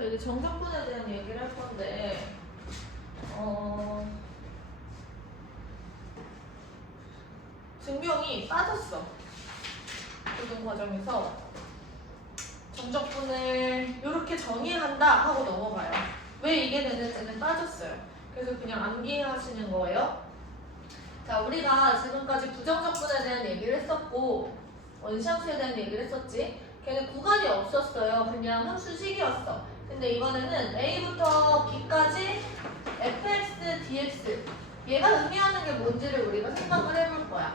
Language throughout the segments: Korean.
자, 이제 정적분에 대한 얘기를 할 건데, 증명이 빠졌어. 고등 과정에서 정적분을 이렇게 정의한다 하고 넘어가요. 왜 이게 되는지는 빠졌어요. 그래서 그냥 암기하시는 거예요. 자, 우리가 지금까지 부정적분에 대한 얘기를 했었고 원시함수에 대한 얘기를 했었지. 걔는 구간이 없었어요. 그냥 함수식이었어. 근데 이번에는 A부터 B까지 fx, dx 얘가 의미하는 게 뭔지를 우리가 생각을 해볼 거야.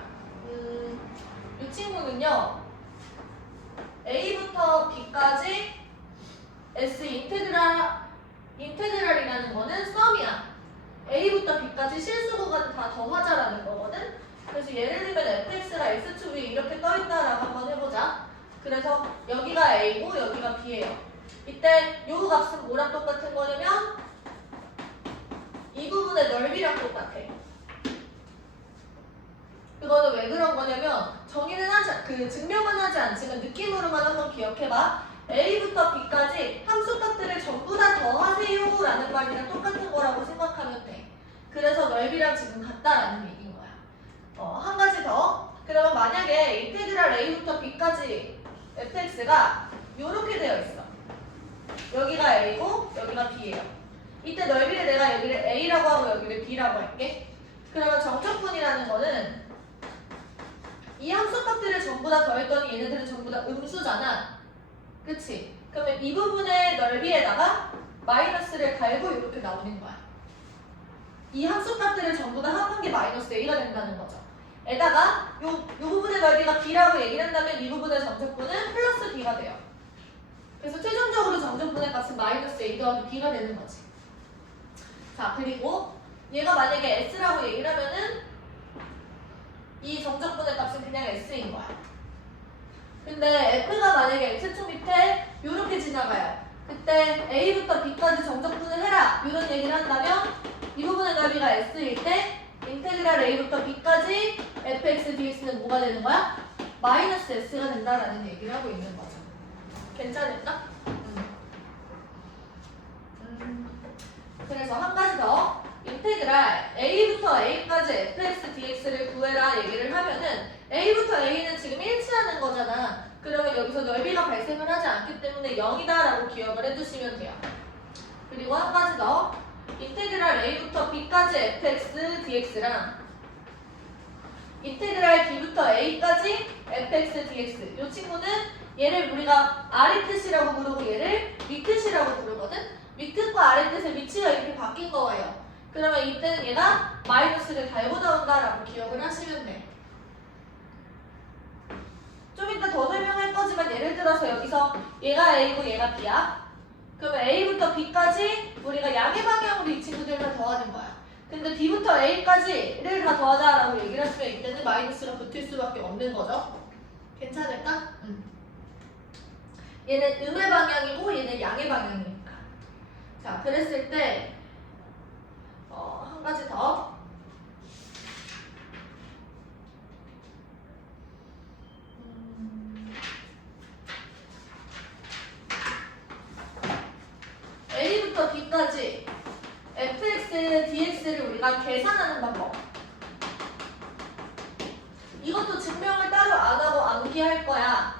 이 친구는요 A부터 B까지 S 인테그랄이라는 거는 썸이야. A부터 B까지 실수 구간을 다 더하자라는 거거든. 그래서 예를 들면 fx가 x축 위에 이렇게 떠있다라고 한번 해보자. 그래서 여기가 A고 여기가 B예요. 이때 요 값은 뭐랑 똑같은 거냐면 이 부분의 넓이랑 똑같아. 그거는 왜 그런 거냐면 정의는 증명은 하지 않지만 느낌으로만 한번 기억해봐. A부터 B까지 함수값들을 전부 다 더하세요 라는 말이랑 똑같은 거라고 생각하면 돼. 그래서 넓이랑 지금 같다라는 얘기인 거야. 한 가지 더. 그러면 만약에 인테그랄 A부터 B까지 fx가 요렇게 되어 있어. 여기가 A고 여기가 B예요. 이때 넓이를 내가 여기를 A라고 하고 여기를 B라고 할게. 그러면 정적분이라는 거는 이 함수값들을 전부 다 더했더니 얘네들은 전부 다 음수잖아. 그치? 그러면 이 부분의 넓이에다가 마이너스를 달고 이렇게 나오는 거야. 이 함수값들을 전부 다 합한 게 마이너스 A가 된다는 거죠. 에다가 요 부분의 넓이가 B라고 얘기를 한다면 이 부분의 정적분은 플러스 B가 돼요. 그래서 최종적으로 정적분의 값은 마이너스 A 더하기 B가 되는 거지. 자, 그리고 얘가 만약에 S라고 얘기를 하면은 이 정적분의 값은 그냥 S인 거야. 근데 F가 만약에 X축 밑에 이렇게 지나가요. 그때 A부터 B까지 정적분을 해라 이런 얘기를 한다면 이 부분의 넓이가 S일 때 인테그랄 A부터 B까지 fx, dx는 뭐가 되는 거야? 마이너스 S가 된다라는 얘기를 하고 있는 거죠. 괜찮을까? 그래서 한 가지 더. 인테그랄 A부터 A까지 fx, dx를 구해라 얘기를 하면은 A부터 A는 지금 일치하는 거잖아. 그러면 여기서 넓이가 발생을 하지 않기 때문에 0이다 라고 기억을 해주시면 돼요. 그리고 한 가지 더. 인테그랄 A부터 B까지 fx, dx랑 인테그랄 B부터 A까지 fx, dx 이 친구는 얘를 우리가 아래뜻이라고 부르고 얘를 밑뜻이라고 부르거든. 밑뜻과 아래뜻의 위치가 이렇게 바뀐 거예요. 그러면 이때는 얘가 마이너스를 달고 나온다라고 기억을 하시면 돼. 좀 이따 더 설명할 거지만 예를 들어서 여기서 얘가 A고 얘가 B야. 그러면 A부터 B까지 우리가 양의 방향으로 이 친구들을 다 더하는 거야. 근데 B부터 A까지를 다 더하자라고 얘기를 하시면 이때는 마이너스가 붙을 수밖에 없는 거죠. 괜찮을까? 얘는 음의 방향이고 얘는 양의 방향이니까. 자, 그랬을 때 한 가지 더. A부터 B까지 fx, dx를 우리가 계산하는 방법. 이것도 증명을 따로 안 하고 암기할 거야.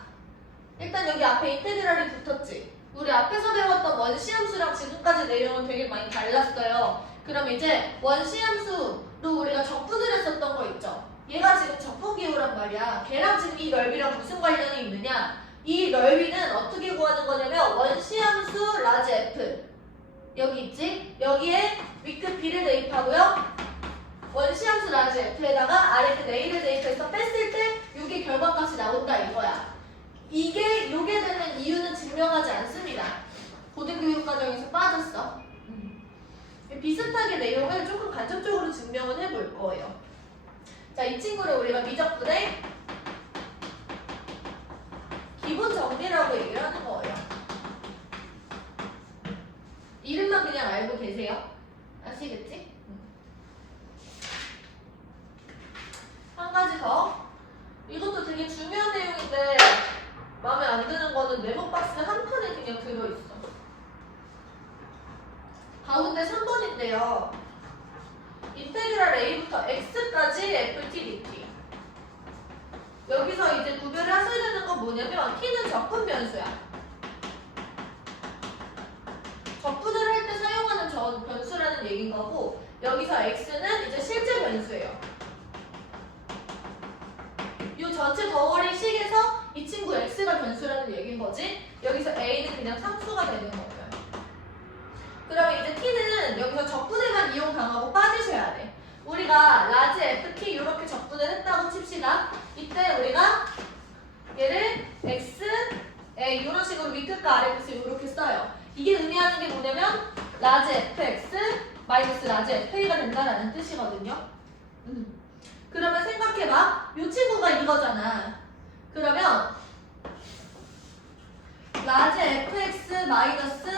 일단 여기 앞에 인테그랄이 붙었지. 우리 앞에서 배웠던 원시함수랑 지금까지 내용은 되게 많이 달랐어요. 그럼 이제 원시함수로 우리가 적분을 했었던 거 있죠. 얘가 지금 적분기호란 말이야. 걔랑 지금 이 넓이랑 무슨 관련이 있느냐. 이 넓이는 어떻게 구하는 거냐면 원시함수 라지 F 여기 있지? 여기에 위끝 B를 대입하고요. 원시함수 라지 F에다가 아래끝 A를 대입해서 뺐을 때 이게 결과값이 나온다 이거야. 요게 되는 이유는 증명하지 않습니다. 고등교육 과정에서 빠졌어. 비슷하게 내용을 조금 간접적으로 증명을 해볼 거예요. 자, 이 친구를 우리가 미적분의 기본 정리라고 얘기를 하는 거예요. 이름만 그냥 알고 계세요. 아시겠지? 한 가지 더. 이것도 되게 중요한 내용인데 '마음에 안 드는 거는 네모박스 한 칸에 그냥 들어있어. 가운데 3번인데요. 인테그랄 a부터 x까지 ft dt. 여기서 이제 구별을 하셔야 되는 건 뭐냐면 t는 적분 변수야. 적분을 할 때 사용하는 저 변수라는 얘기인 거고, 여기서 x는 이제 실제 변수예요. 이 전체 덩어리 식에서 이 친구 x가 변수라는 얘기인 거지. 여기서 a는 그냥 상수가 되는 거고요. 그러면 이제 t는 여기서 적분에만 이용당하고 빠지셔야 돼. 우리가 라지 ft 이렇게 적분을 했다고 칩시다. 이때 우리가 얘를 x, a 이런 식으로 밑에가 아래 끝을 이렇게 써요. 이게 의미하는 게 뭐냐면 라지 fx 마이너스 라지 fa가 된다라는 뜻이거든요. 그러면 생각해봐. 이 친구가 이거잖아. 그러면 라지 fx 마이너스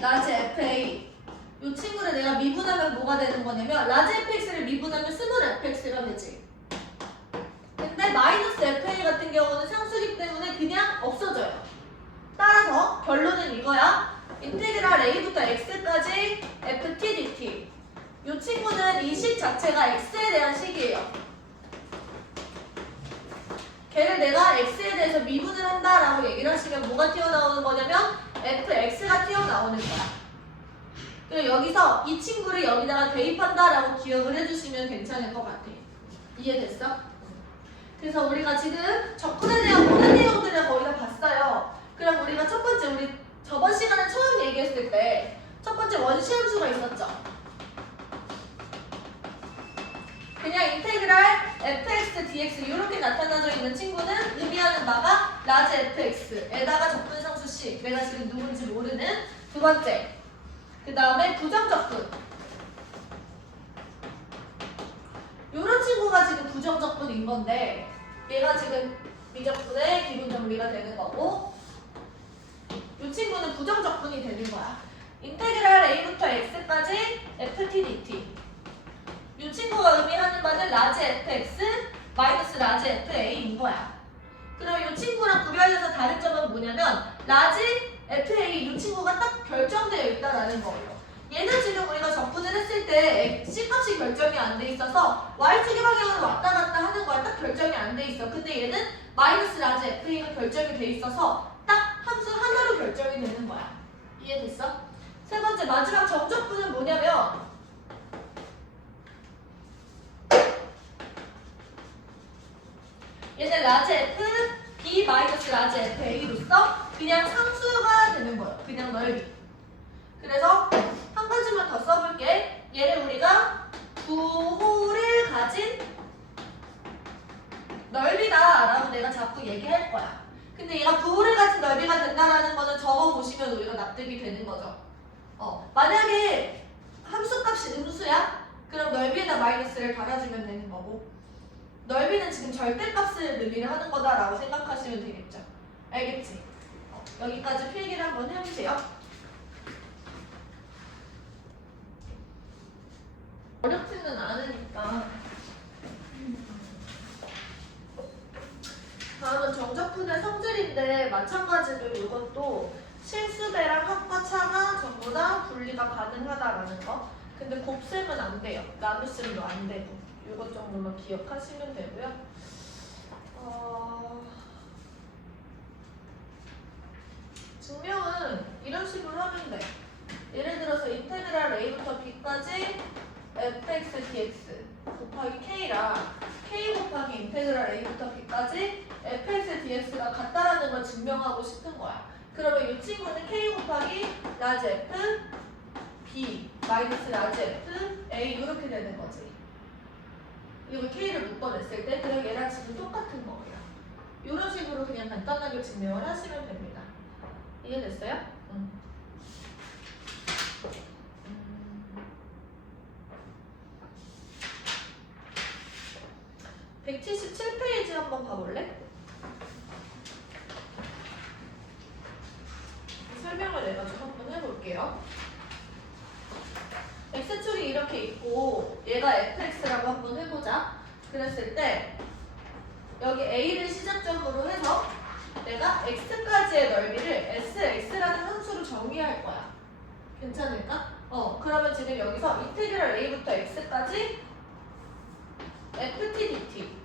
라지 fa 이 친구를 내가 미분하면 뭐가 되는 거냐면 라지 fx를 미분하면 스몰 fx가 되지. 근데 마이너스 fa 같은 경우는 상수기 때문에 그냥 없어져요. 따라서 결론은 이거야. 인테그랄 a부터 x까지 ft dt. 이 친구는 이 식 자체가 x에 대한 식이에요. 걔를 내가 x에 대해서 미분을 한다라고 얘기를 하시면 뭐가 튀어나오는 거냐면 fx가 튀어나오는 거야. 그리고 여기서 이 친구를 여기다가 대입한다라고 기억을 해주시면 괜찮을 것 같아. 이해됐어? 그래서 우리가 지금 적분에 대한 모든 내용들을 거의 다 봤어요. 그럼 우리가 첫 번째, 우리 저번 시간에 처음 얘기했을 때 첫 번째 원시함수가 있었죠. 그냥 인테그랄 fx dx 이렇게 나타나져 있는 친구는 의미하는 바가 라지 fx에다가 적분상수 식, 내가 지금 누군지 모르는 두 번째. 그 다음에 부정적분. 이런 친구가 지금 부정적분인 건데 얘가 지금 미적분의 기본 정리가 되는 거고, 이 친구는 부정적분이 되는 거야. 인테그랄 a부터 x까지 ft dt. 이 친구가 의미하는 바는 라지 fx 마이너스 라지 fa인 거야. 그럼 이 친구랑 구별해서 다른 점은 뭐냐면 라지 fa 이 친구가 딱 결정되어 있다라는 거예요. 얘는 지금 우리가 적분을 했을 때 C값이 결정이 안 돼 있어서 Y축의 방향으로 왔다 갔다 하는 거야. 딱 결정이 안 돼 있어. 근데 얘는 마이너스 라지 FA가 결정이 돼 있어서 딱 함수 하나로 결정이 되는 거야. 이해됐어? 세 번째 마지막 정적분은 뭐냐면 얘는 라지 F, B 마이너스 라지 FA로서 그냥 상수가 되는 거예요. 그냥 넓이. 그래서 한 가지만 더 써볼게. 얘를 우리가 부호를 가진 넓이다라고 내가 자꾸 얘기할 거야. 근데 얘가 부호를 가진 넓이가 된다라는 거는 적어보시면 우리가 납득이 되는 거죠. 만약에 함수값이 음수야? 그럼 넓이에다 마이너스를 달아주면 되는 거고, 넓이는 지금 절대값을 의미를 하는 거다라고 생각하시면 되겠죠. 알겠지? 여기까지 필기를 한번 해보세요. 어렵지는 않으니까. 다음은 정적분의 성질인데 마찬가지로 이것도 실수배랑 합과차가 전부 다 분리가 가능하다라는 거. 근데 곱셈은 안 돼요. 나눗셈도 안 되고. 이것 정도만 기억하시면 되고요. 증명은 이런 식으로 하면 돼. 예를 들어서 인테그랄 a부터 b까지 fx dx 곱하기 k랑 k 곱하기 인테그랄 a부터 b까지 fx dx가 같다라는 걸 증명하고 싶은 거야. 그러면 이 친구는 k 곱하기 라지 f b 마이너스 라지 f a 이렇게 되는 거지. 이거 k를 묶어냈을 때 그럼 얘랑 지금 똑같은 거예요. 이런 식으로 그냥 간단하게 증명을 하시면 됩니다. 이해됐어요? 응. 177페이지 한번 봐볼래? 설명을 내가 좀 한번 해볼게요. x축이 이렇게 있고 얘가 fx라고 한번 해보자. 그랬을 때 여기 a를 시작점으로 해서 내가 x까지의 넓이를 sx라는 함수로 정의할 거야. 괜찮을까? 그러면 지금 여기서 인테그랄 a부터 x까지 ftdt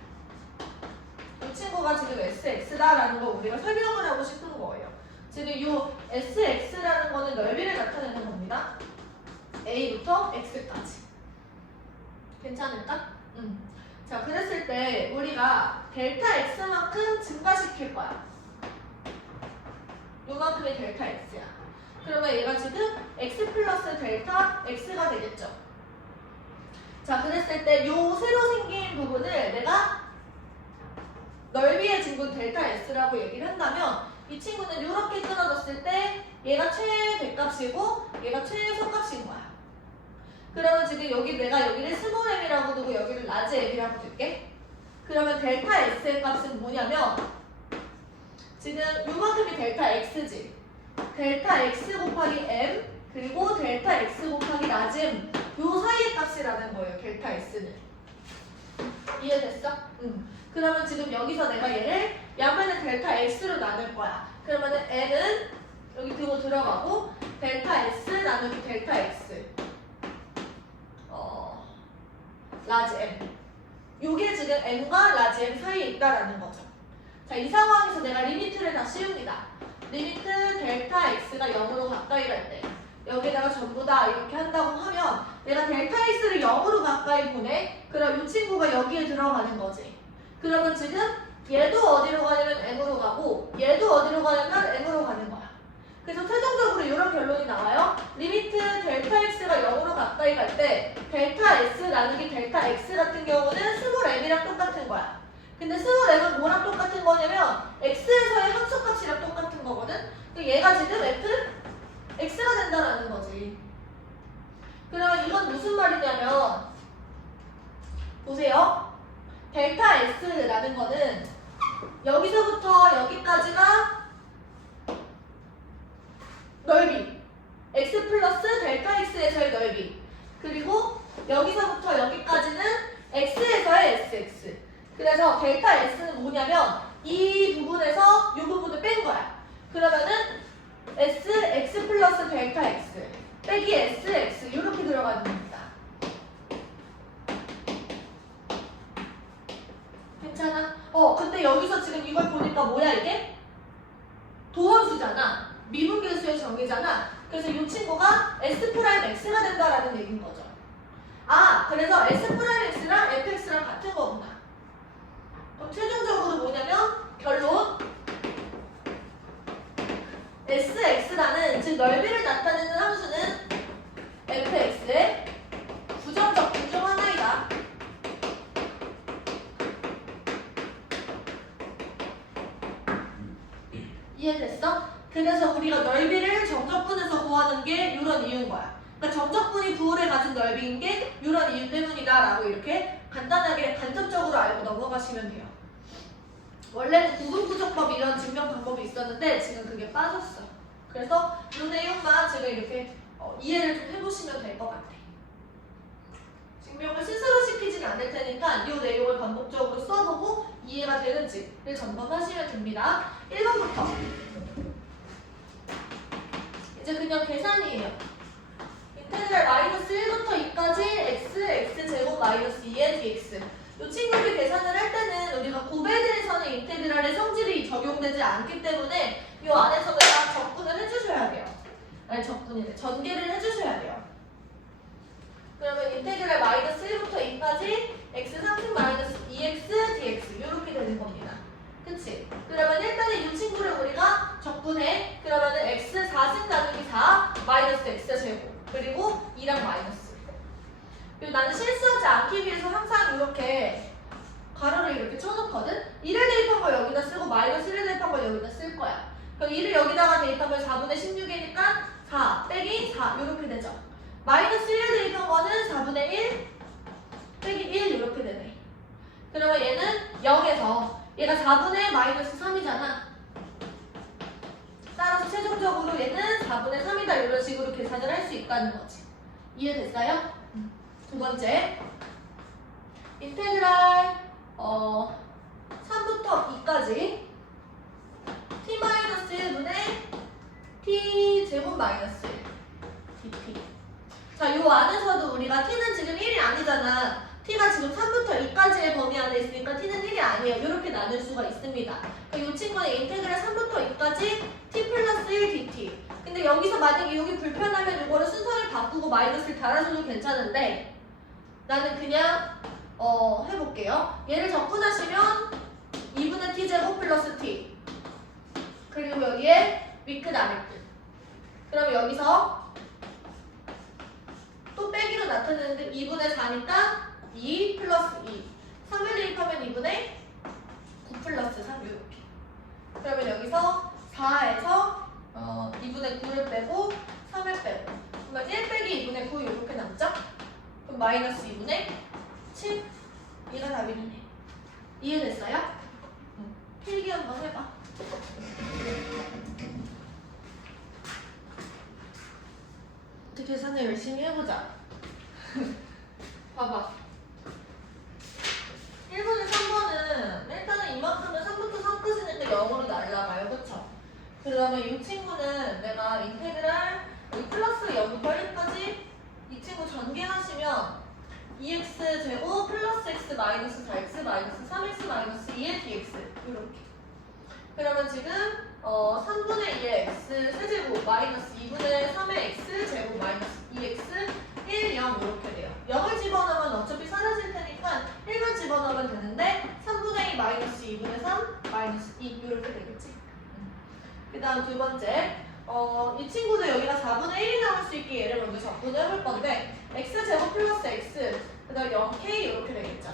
이 친구가 지금 sx다라는 거 우리가 설명을 하고 싶은 거예요. 지금 이 sx라는 거는 넓이를 나타내는 겁니다. a부터 x까지. 괜찮을까? 자, 그랬을 때 우리가 델타 x만큼 증가시킬 거야. 요만큼이 델타 x야. 그러면 얘가 지금 x 플러스 델타 x가 되겠죠. 자, 그랬을 때 요 새로 생긴 부분을 내가 넓이의 증분 델타 s라고 얘기를 한다면 이 친구는 이렇게 끊어졌을 때 얘가 최대값이고 얘가 최소값인 거야. 그러면 지금 여기 내가 여기를 스몰 m이라고 두고 여기를 라지 m이라고 둘게. 그러면 델타 s의 값은 뭐냐면 지금 요만큼이 델타 x지. 델타 x 곱하기 m 그리고 델타 x 곱하기 라지 m 요 사이의 값이라는 거예요. 델타 s는. 이해됐어? 그러면 지금 여기서 내가 얘를 양면을 델타 x로 나눌 거야. 그러면은 n은 여기 그거 들어가고 델타 s 나누기 델타 x 라지 m 요게 지금 m과 라지 m 사이에 있다라는 거죠. 자, 이 상황에서 내가 리미트를 다 씌웁니다. 리미트 델타 x가 0으로 가까이 갈 때 여기다가 전부 다 이렇게 한다고 하면 내가 델타 x를 0으로 가까이 보내. 그럼 이 친구가 여기에 들어가는 거지. 그러면 지금 얘도 어디로 가냐면 m으로 가고 얘도 어디로 가냐면 m으로 가는 거야. 그래서 최종적으로 이런 결론이 나와요. 리미트 델타 x가 0으로 가까이 갈 때 델타 s 나누기 델타 x 같은 경우는 스몰 m이랑 똑같은 거야. 근데 스몰 m은 뭐랑 똑같은 거냐면 x에서의 함수값이랑 똑같은 거거든. 얘가 지금 x가 된다라는 거지. 그러면 이건 무슨 말이냐면 보세요. 델타 s라는 거는 여기서부터 여기까지가 넓이 x 플러스 델타 x에서의 넓이 그리고 여기서부터 여기까지는 x에서의 sx. 그래서 델타 s는 뭐냐면 이 부분에서 이 부분을 뺀 거야. 그러면은 x 플러스 델타 x 빼기 sx 이렇게 들어가는 겁니다. 괜찮아? 근데 여기서 지금 이걸 보니까 뭐야 이게? 도함수잖아. 미분계수의 정의잖아. 그래서 이 친구가 s'x가 된다라는 얘기인 거죠. 그래서 s'x랑 fx랑 같은 거구나. 그럼 최종적으로 뭐냐면 결론 sx라는 즉 넓이를 나타내는 함수는 fx의 부정적 분 중 하나이다. 이해됐어? 그래서 우리가 넓이를 정적분에서 구하는 게 이런 이유인 거야. 그러니까 정적분이 부호를 가진 넓이인 게 이런 이유 때문이다 라고 이렇게 간단하게 간접적으로 알고 넘어가시면 돼요. 원래는 구분부적법 이런 증명 방법이 있었는데 지금 그게 빠졌어. 그래서 이 내용만 지금 이렇게 이해를 좀 해보시면 될 것 같아. 증명을 스스로 시키진 않을 테니까 이 내용을 반복적으로 써보고 이해가 되는지를 점검하시면 됩니다. 1번부터 이제 그냥 계산이에요. 인테그랄 마이너스 1부터 2까지 x제곱 마이너스 2의 dx 이 친구를 계산을 할 때는 우리가 고배대에서는 인테그랄의 성질이 적용되지 않기 때문에 이 안에서 다 적분을 해주셔야 돼요. 아니 적분이래. 전개를 해주셔야 돼요. 그러면 인테그랄 마이너스 1부터 2까지 x 상승 마이너스 2x dx 이렇게 되는 겁니다. 그치? 그러면 일단은 이 친구를 우리가 적분해. 그러면은 x 4승 나누기 4 마이너스 x 제곱 그리고 2랑 마이너스. 그리고 나는 실수하지 않기 위해서 항상 이렇게 가로를 이렇게 쳐놓거든? 1을 대입한 걸 여기다 쓰고 마이너스 1을 대입한 걸 여기다 쓸 거야. 그럼 1을 여기다가 대입하면 4분의 16이니까 4 빼기 4 이렇게 되죠. 마이너스 1을 대입한 거는 4분의 1 빼기 1 이렇게 되네. 그러면 얘는 0에서 얘가 4분의 마이너스 3이잖아. 따라서 최종적으로 얘는 4분의 3이다 이런 식으로 계산을 할 수 있다는 거지. 이해됐어요? 두 번째 인테그랄 3부터 2까지 t-1분의 t 제곱 마이너스 1 dt 요 안에서도 우리가 t는 지금 1이 아니잖아. t가 지금 3부터 2까지의 범위 안에 있으니까 t는 1이 아니에요. 이렇게 나눌 수가 있습니다. 이 친구는 인테그랄 3부터 2까지 t 플러스 1 dt. 근데 여기서 만약에 여기 불편하면 이거를 순서를 바꾸고 마이너스를 달아줘도 괜찮은데 나는 그냥 해볼게요. 얘를 접근하시면 2분의 t제곱 플러스 t 그리고 여기에 윗끝 아랫끝. 그럼 여기서 또 빼기로 나타내는데 2분의 4니까 2 플러스 2 3을 대입하면 2분의 9 플러스 3 이렇게. 그러면 여기서 4에서 2분의 9를 빼고 3을 빼고 그러면 1 빼기 2분의 9 이렇게 남죠? 그럼 마이너스 2분의 7 얘가 답이네. 이해됐어요? 필기 한번 해봐. 어떻게 계산을 열심히 해보자. 봐봐. 1번에 3번은 일단은 이만큼은 3부터 3까지니까 0으로 날라가요. 그쵸? 그러면 이 친구는 내가 인테그랄 플러스 0부터 1까지 이 친구 전개하시면 2x 제곱 플러스 x 마이너스 4x 마이너스 3x 마이너스 2의 dx 이렇게. 그러면 지금 3분의 2의 x 세제곱 마이너스 2분의 3의 x 제곱 마이너스 2x 1, 0 이렇게 돼요. 0을 집어넣으면 어차피 사라질 테니까 1만 집어넣으면 되는데 3분의 2 마이너스 2분의 3 마이너스 2 이렇게 되겠지. 그 다음 두 번째 이 친구도 여기가 4분의 1이 나올 수 있게 얘를 먼저 접근을 해볼 건데 x제곱 플러스 x 그 다음 0k 이렇게 되겠죠.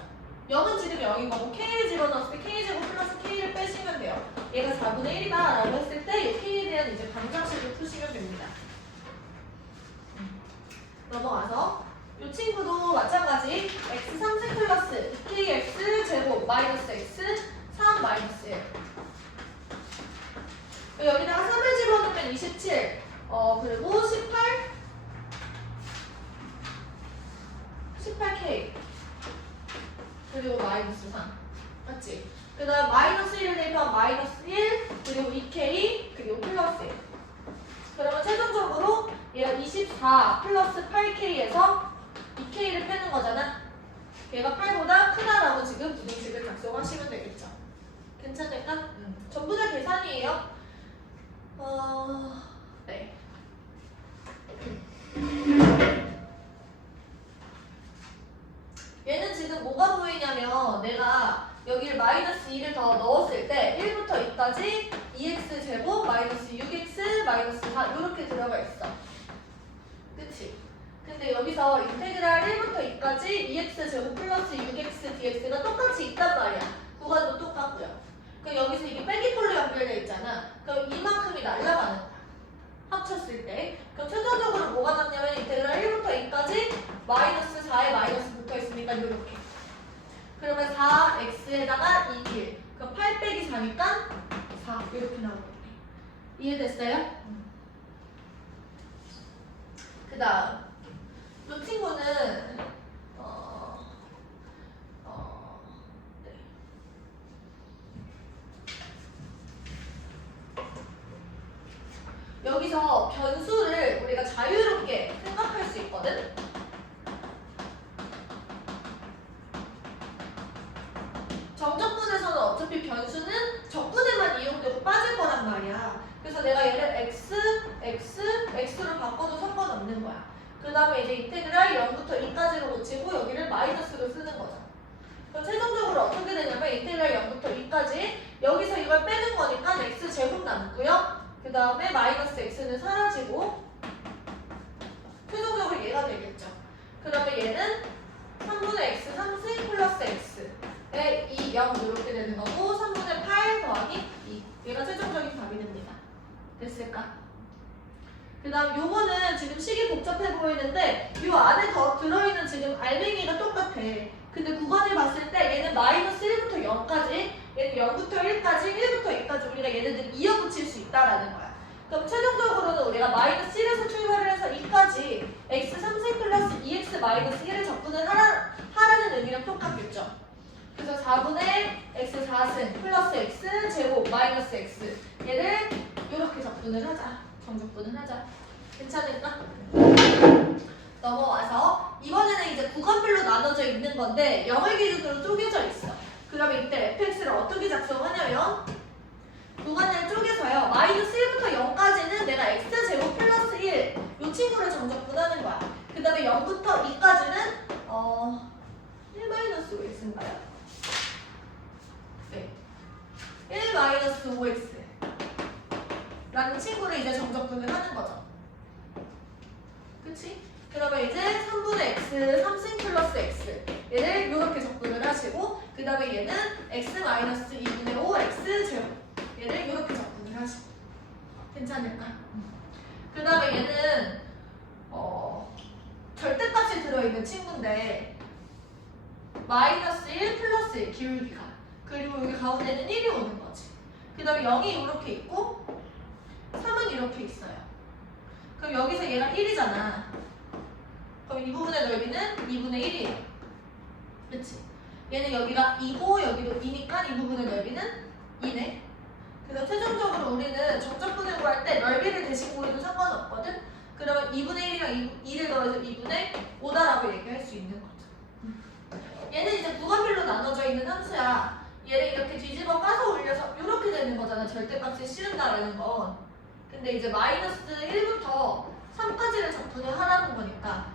0은 지금 0인 거고 k를 집어넣었을 때 k제곱 플러스 k를 빼시면 돼요. 얘가 4분의 1이다 라고 했을 때 이 k에 대한 이제 방정식을 푸시면 됩니다. 넘어가서 이 친구도 마찬가지 x 3세 플러스 2kx 제곱 마이너스 x 3 마이너스 1 여기다가 3을 집어넣으면 27 그리고 18k 그리고 마이너스 3 맞지? 그 다음 마이너스 1을 대입하면 마이너스 1 그리고 2k 그리고 플러스 1 그러면 최종적으로 얘가 24 플러스 8k에서 2k를 빼는 거잖아. 얘가 8보다 크다라고 지금 부등식을 작성하시면 되겠죠. 괜찮을까? 전부 다 계산이에요. 네. 얘는 지금 뭐가 보이냐면 내가 여기를 마이너스 2를 더 넣었을 때 1부터 2까지 2x 제곱 마이너스 6x 마이너스 4 이렇게 들어가 있어. 그치? 근데 여기서 인테그랄 1부터 2까지 2x 제곱 플러스 6x dx가 똑같이 있단 말이야. 구간도 똑같고요. 그럼 여기서 이게 빼기꼴로 연결돼 있잖아. 그럼 이만큼이 날아가는 거야. 합쳤을 때. 그럼 최종적으로 뭐가 남냐면 인테그랄 1부터 2까지 마이너스 4에 마이너스 붙어 있으니까 이렇게. 그러면 4x에다가 2, 1. 그럼 8 빼기 4니까 4 이렇게 나오겠네. 이해됐어요? 그 다음 이 친구는 네. 여기서 변수를 우리가 자유롭게 생각할 수 있거든. 정적분에서는 어차피 변수는 적분에만 이용되고 빠질 거란 말이야. 그래서 내가 얘를 x로 바꿔도 상관없는 거야. 그 다음에 이제 인테그랄 0부터 2까지로 고치고 여기를 마이너스로 쓰는 거죠. 그럼 최종적으로 어떻게 되냐면 인테그랄 0부터 2까지 여기서 이걸 빼는 거니까 x제곱 남고요. 그 다음에 마이너스 x는 사라지고 최종적으로 얘가 되겠죠. 그러면 얘는 3분의 x 3승 플러스 x에 2, 0 이렇게 되는 거고 3분의 8 더하기 2 얘가 최종적인 답이 됩니다. 됐을까? 그 다음 요거는 지금 식이 복잡해 보이는데 요 안에 더 들어있는 지금 알맹이가 똑같아. 근데 구간을 봤을 때 얘는 마이너스 1부터 0까지 얘는 0부터 1까지 1부터 2까지 우리가 얘네들 이어붙일 수 있다라는 거야. 그럼 최종적으로는 우리가 마이너스 1에서 출발을 해서 2까지 x 3승 플러스 2x 마이너스 1을 적분을 하라는 의미랑 똑같겠죠. 그래서 4분의 x 4승 플러스 x 제곱 마이너스 x 얘를 이렇게 적분을 하자. 정적분을 하자. 괜찮을까? 넘어와. 있는 건데 0을 기준으로 쪼개져 있어. 그러면 이때 fx를 어떻게 작성하냐면 구간을 쪼개서요. 마이너스 1부터 0까지는 내가 x제곱 플러스 1 이 친구를 정적분하는 거야. 그 다음에 0부터 2까지는 1 마이너스 5x인가요? 네. 1 마이너스 5x 라는 친구를 이제 정적분을 하는 거죠. 그치? 그러면 이제 3분의 x 3승 플러스 x 얘를 이렇게 적분을 하시고 그 다음에 얘는 x 마이너스 2분의 5 x 제곱 얘를 이렇게 적분을 하시고 괜찮을까? 그 다음에 얘는 절대값이 들어있는 친구인데 마이너스 1 플러스 1 기울기가 그리고 여기 가운데는 1이 오는 거지. 그 다음에 0이 이렇게 있고 3은 이렇게 있어요. 그럼 여기서 얘가 1이잖아. 그럼 이 부분의 넓이는 2분의 1이에요. 그치? 얘는 여기가 2고 여기도 2니까 이 부분의 넓이는 2네. 그래서 최종적으로 우리는 정적분을 구할 때 넓이를 대신 구해도 상관없거든? 그러면 2분의 1이랑 2를 더해서 2분의 5다라고 얘기할 수 있는 거죠. 얘는 이제 부가별로 나눠져 있는 함수야. 얘를 이렇게 뒤집어 까서 올려서 이렇게 되는 거잖아. 절대값을 씌운다라는 건. 근데 이제 마이너스 1부터 3까지를 적분을 하라는 거니까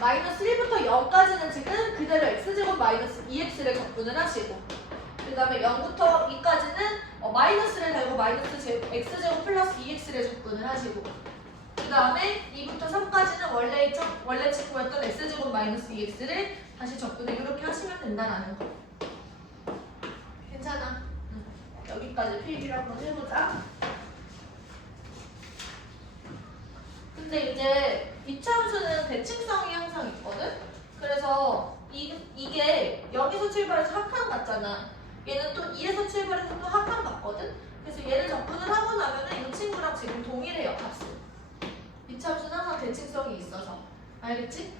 마이너스 1부터 0까지는 지금 그대로 x제곱 마이너스 2x를 적분을 하시고 그 다음에 0부터 2까지는 마이너스를 달고 마이너스 x제곱 플러스 2x를 적분을 하시고 그 다음에 2부터 3까지는 원래 친구였던 x제곱 마이너스 2x를 다시 적분을 이렇게 하시면 된다라는 거. 괜찮아? 여기까지 필기를 한번 해보자. 근데 이제 이차함수는 대칭성이 항상 있거든? 그래서 이게 여기서 출발해서 합한 같잖아. 얘는 또 2에서 출발해서 또 합한 같거든? 그래서 얘를 적분을 하고 나면은 이 친구랑 지금 동일해요, 값은. 이차함수는 항상 대칭성이 있어서. 알겠지?